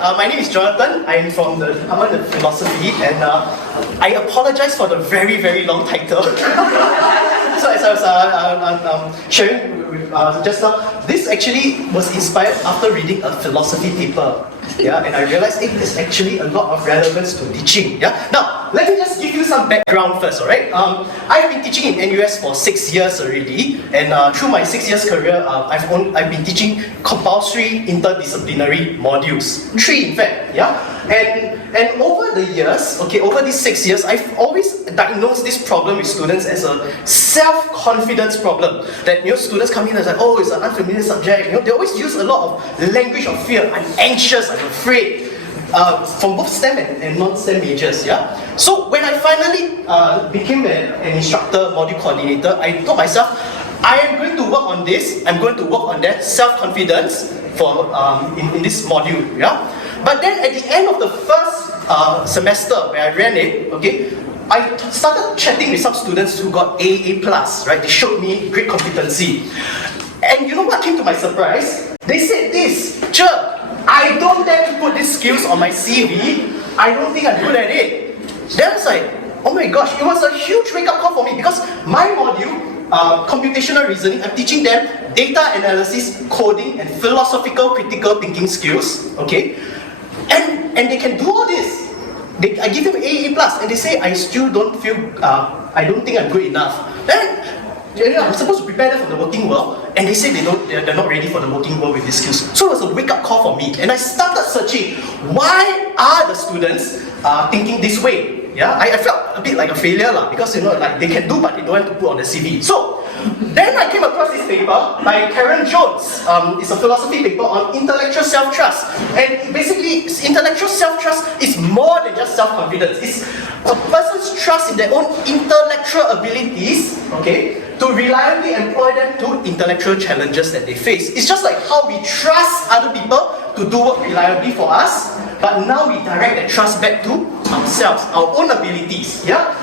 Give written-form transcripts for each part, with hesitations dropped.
my name is Jonathan. I'm from the Department of Philosophy, and I apologize for the very, very long title. So as I was sharing with, just now, this actually was inspired after reading a philosophy paper. Yeah, and I realized it is actually a lot of relevance to teaching. Yeah. Now, let me just give you some background first, alright? I've been teaching in NUS for 6 years already, and through my 6 years career, I've been teaching compulsory interdisciplinary modules. 3 in fact, yeah? And over the years, okay, over these 6 years, I've always diagnosed this problem with students as a self-confidence problem. That, students come in and say, oh, it's an unfamiliar subject. They always use a lot of language of fear. I'm anxious, I'm afraid. From both STEM and non-STEM majors, yeah? So when I finally became an instructor, module coordinator, I told myself, I am going to work on this, I'm going to work on that self-confidence for in this module, yeah? But then at the end of the first semester where I ran it, okay, I started chatting with some students who got A+, right? They showed me great competency. And you know what came to my surprise? They said this, Cher, I don't dare to put these skills on my CV. I don't think I'm good at it. Then I was like, oh my gosh, it was a huge wake-up call for me because my module, computational reasoning, I'm teaching them data analysis, coding, and philosophical critical thinking skills, okay? And they can do all this. I give them A+, and they say, I still don't feel, I don't think I'm good enough. Then, I'm supposed to prepare them for the working world, and they say they're not ready for the working world with these skills. So it was a wake-up call for me, and I started searching, why are the students thinking this way? Yeah, I felt a bit like a failure because like they can do but they don't have to put on the CV. So then I came across this paper by Karen Jones. It's a philosophy paper on intellectual self-trust. And basically, intellectual self-trust is more than just self-confidence. It's a person's trust in their own intellectual abilities, okay, to reliably employ them to intellectual challenges that they face. It's just like how we trust other people to do work reliably for us, but now we direct that trust back to ourselves, our own abilities. Yeah?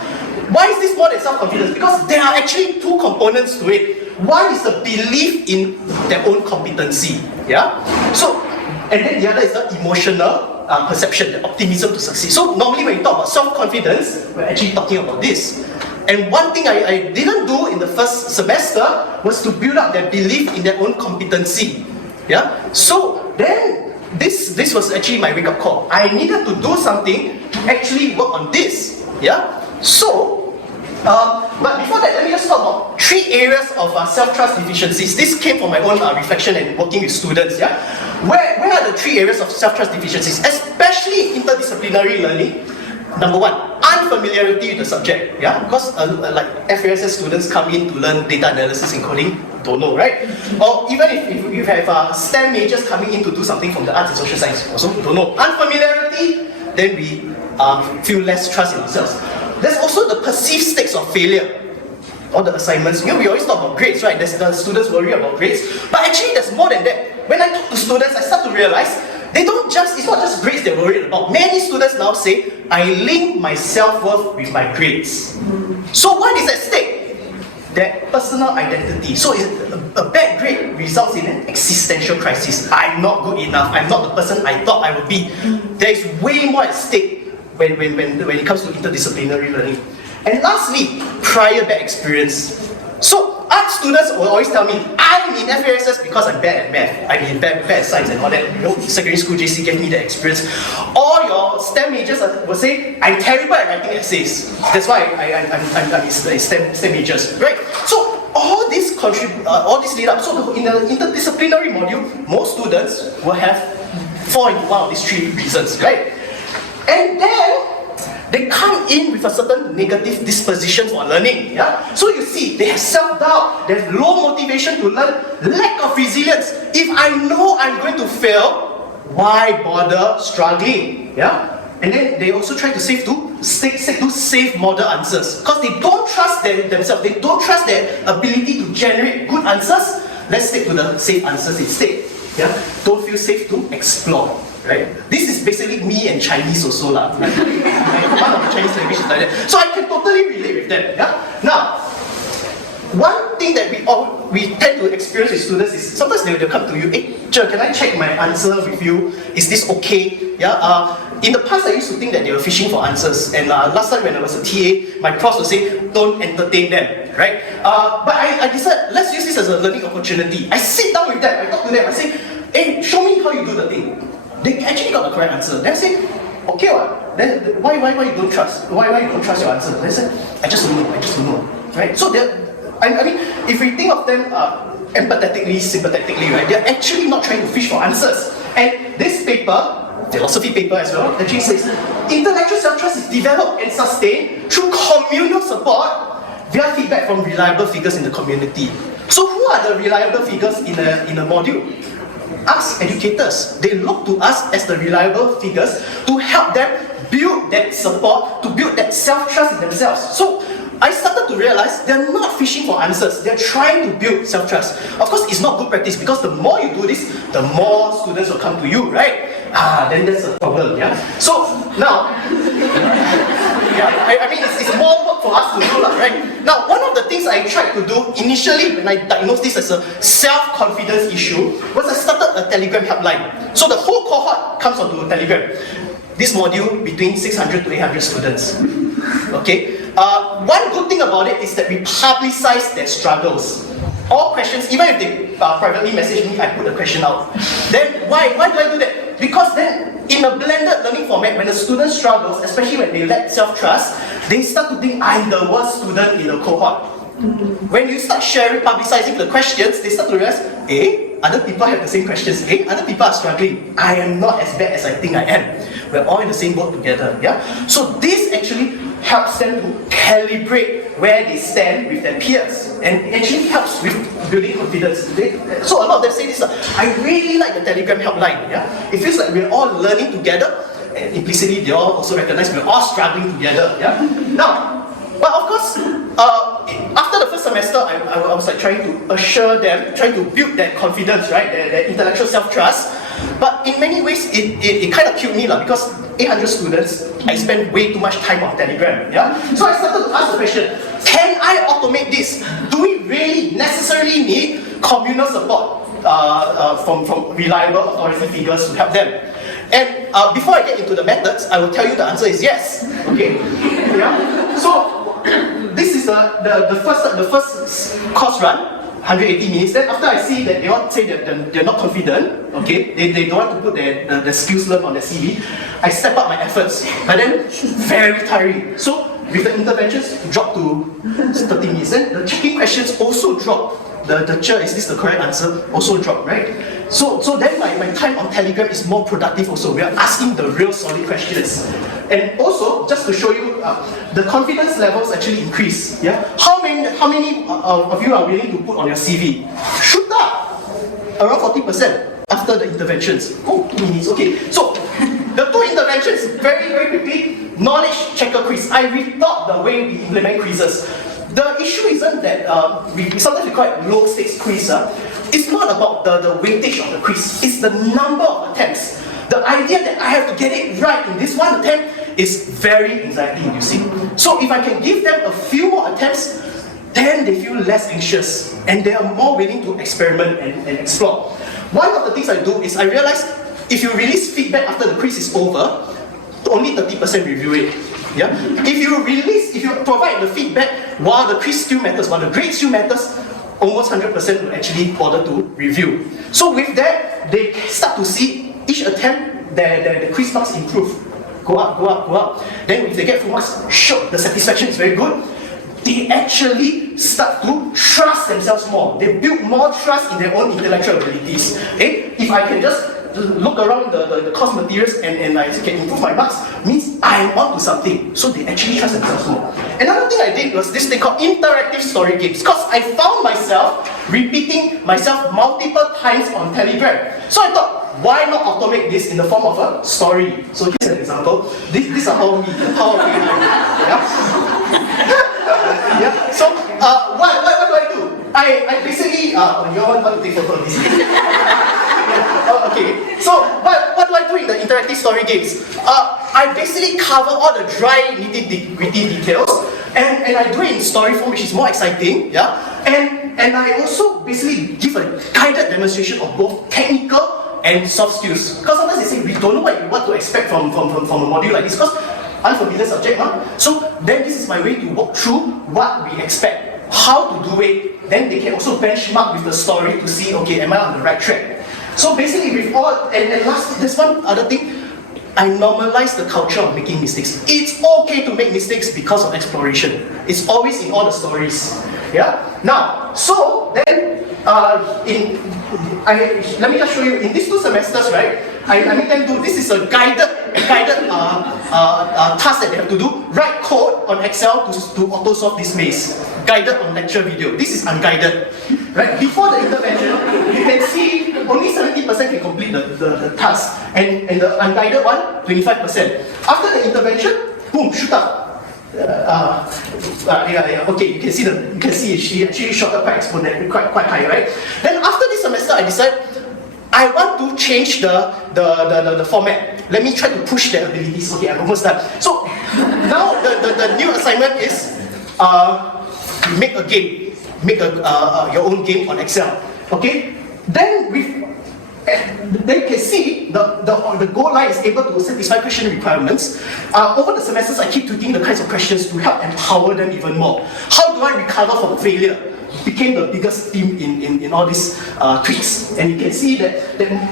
Why is this more than self-confidence? Because there are actually 2 components to it. One is the belief in their own competency. Yeah? So, and then the other is the emotional perception, the optimism to succeed. So normally when you talk about self-confidence, we're actually talking about this. And one thing I didn't do in the first semester was to build up their belief in their own competency. Yeah? So then, this was actually my wake-up call. I needed to do something to actually work on this. Yeah? So, but before that, let me just talk about 3 areas of self-trust deficiencies. This came from my own reflection and working with students. Yeah? Where are the 3 areas of self-trust deficiencies? Especially interdisciplinary learning. Number 1, unfamiliarity with the subject. Yeah, because like FASS students come in to learn data analysis and coding, don't know, right? Or even if you have STEM majors coming in to do something from the arts and social science, also don't know. Unfamiliarity, then we feel less trust in ourselves. There's also the perceived stakes of failure. All the assignments, we always talk about grades, right? The students worry about grades, but actually there's more than that. When I talk to students, I start to realize it's not just grades they're worried about. Many students now say, I link my self-worth with my grades. So what is at stake? Their personal identity. So a bad grade results in an existential crisis. I'm not good enough. I'm not the person I thought I would be. There is way more at stake when it comes to interdisciplinary learning. And lastly, prior bad experience. So art students will always tell me, I'm in FASS because I'm bad at math, I'm in bad at science and all that. Secondary school JC gave me that experience. Or your STEM majors will say, I'm terrible at writing essays. That's why I'm in STEM majors, right? So all this lead up. So in the interdisciplinary module, most students will fall into one of these 3 reasons, right? And then they come in with a certain negative disposition for learning. Yeah? So you see, they have self-doubt, they have low motivation to learn, lack of resilience. If I know I'm going to fail, why bother struggling? Yeah? And then they also try to stick to safe model answers. Because they don't trust themselves, they don't trust their ability to generate good answers. Let's stick to the safe answers instead. Yeah? Don't feel safe to explore. Right? This is basically me and Chinese also lah. One of the Chinese language is like that. So I can totally relate with them. Yeah? Now, one thing that we tend to experience with students is sometimes they'll come to you, hey, Cher, can I check my answer with you? Is this okay? In the past, I used to think that they were fishing for answers, and last time when I was a TA, my prof would say, don't entertain them, right? But I decided, let's use this as a learning opportunity. I sit down with them, I talk to them, I say, hey, show me how you do the thing. They actually got the correct answer. Then I say, okay, what? Then why you don't trust? Why you don't trust your answer? They say, I just don't know, right? So I mean, if we think of them empathetically, sympathetically, right, they're actually not trying to fish for answers. And this paper, philosophy paper as well, actually says intellectual self-trust is developed and sustained through communal support via feedback from reliable figures in the community. So who are the reliable figures in a module? Us educators. They look to us as the reliable figures to help them build that support, to build that self-trust in themselves. So I started to realize they're not fishing for answers, they're trying to build self-trust. Of course, it's not good practice because the more you do this, the more students will come to you, right? Then that's a problem, yeah? So now, I mean, it's more work for us to do, right? Now, one of the things I tried to do initially when I diagnosed this as a self-confidence issue was I started a Telegram helpline. So the whole cohort comes onto a Telegram. This module between 600 to 800 students. Okay? One good thing about it is that we publicize their struggles. All questions, even if they privately message me, I put the question out. Then why do I do that? Because then, in a blended learning format, when a student struggles, especially when they lack self-trust, they start to think, I'm the worst student in the cohort. When you start sharing, publicizing the questions, they start to realize, other people have the same questions. Other people are struggling. I am not as bad as I think I am. We're all in the same boat together. Yeah. So this actually helps them to calibrate where they stand with their peers, and it actually helps with building confidence. So a lot of them say this: I really like the Telegram helpline. Yeah. It feels like we're all learning together, and implicitly they all also recognize we're all struggling together. Yeah. Now. But of course, after the first semester, I was like trying to assure them, trying to build that confidence, right, their intellectual self-trust. But in many ways, it kind of killed me because 800 students, I spend way too much time on Telegram. Yeah. So I started to ask the question: can I automate this? Do we really necessarily need communal support from reliable authority figures to help them? And before I get into the methods, I will tell you the answer is yes. Okay. Yeah. So. This is the first course run, 180 minutes. Then after I see that they all say that they're not confident, okay, they don't want to put their skills learned on their CV, I step up my efforts. But then, very tiring. So with the interventions, drop to 30 minutes. Then the checking questions also drop. The chair, is this the correct answer? Also drop, right? So then my time on Telegram is more productive also. We are asking the real solid questions. And also, just to show you, the confidence levels actually increase. Yeah? How many of you are willing to put on your CV? Shoot up! Around 40% after the interventions. Oh, 2 minutes, okay. So, the 2 interventions, very, very quickly, knowledge checker quiz. I rethought the way we implement quizzes. The issue isn't that sometimes we call it low stakes quiz. It's not about the weightage of the quiz, it's the number of attempts. The idea that I have to get it right in this one attempt is very anxiety-inducing. So if I can give them a few more attempts, then they feel less anxious and they are more willing to experiment and explore. One of the things I do is I realize if you release feedback after the quiz is over, only 30% review it. Yeah? If you provide the feedback while the quiz still matters, while the grade still matters, almost 100% will actually bother to review. So with that, they start to see each attempt the quiz marks improve. Go up, go up, go up. Then if they get full marks, sure, the satisfaction is very good. They actually start to trust themselves more. They build more trust in their own intellectual abilities. Okay? If I can just look around the course materials and I can improve my marks, means I'm onto something. So they actually trust themselves more. Another thing I did was this thing called interactive story games, because I found myself repeating myself multiple times on Telegram. So I thought, why not automate this in the form of a story? So here's an example. These are how we yeah? Yeah. So what do I do? I basically you all want to take photo of this. Okay. So what do I do in the interactive story games? I basically cover all the dry nitty-gritty details, and I do it in story form, which is more exciting. Yeah. And I also basically give a guided demonstration of both technical and soft skills. Because sometimes they say we don't know what to expect from a module like this, because unfamiliar subject, huh? So then this is my way to walk through what we expect, how to do it. Then they can also benchmark with the story to see, okay, am I on the right track? So basically with all, and last, there's one other thing, I normalize the culture of making mistakes. It's okay to make mistakes because of exploration. It's always in all the stories. Yeah? Now, so then, let me just show you, in these 2 semesters, right, I make them do, this is a guided task that they have to do, write code on Excel to auto-solve this maze. Guided on lecture video. This is unguided. Right? Before the intervention, you can see only 70% can complete the task, and the unguided one, 25%. After the intervention, boom, shoot up. Okay, you can see she actually shot up quite exponentially, quite high, right? Then after this semester, I decided I want to change the format. Let me try to push their abilities. Okay, I'm almost done. So now the new assignment is make a game, make your own game on Excel. Okay, then you can see the goal line is able to satisfy question requirements. Over the semesters, I keep tweaking the kinds of questions to help empower them even more. How do I recover from failure? Became the biggest theme in all these tweaks, and you can see that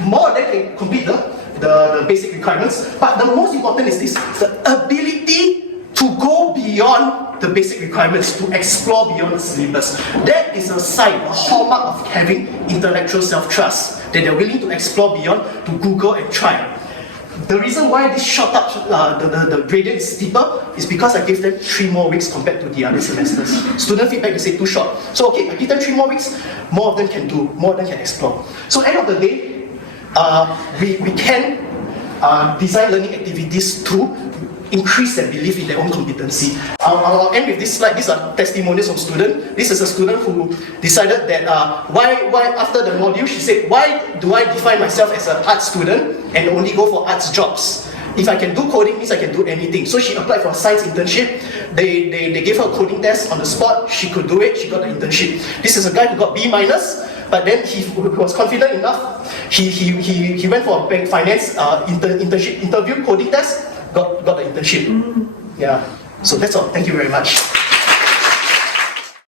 more of them can complete the basic requirements. But the most important is this: the ability to go beyond the basic requirements, to explore beyond the syllabus. That is a sign, a hallmark of having intellectual self-trust, that they're willing to explore beyond, to Google and try. The reason why this shot up, the gradient is steeper, is because I gave them 3 more weeks compared to the other semesters. Student feedback, they say too short. So okay, I give them 3 more weeks, more of them can do, more of them can explore. So end of the day, we can design learning activities to increase their belief in their own competency. I'll end with this slide. These are testimonials from students. This is a student who decided that why after the module, she said, why do I define myself as an arts student and only go for arts jobs? If I can do coding, means I can do anything. So she applied for a science internship. They gave her a coding test on the spot. She could do it. She got the internship. This is a guy who got B-, but then he was confident enough. He went for a bank finance internship interview, coding test, got the internship. Yeah. So that's all. Thank you very much.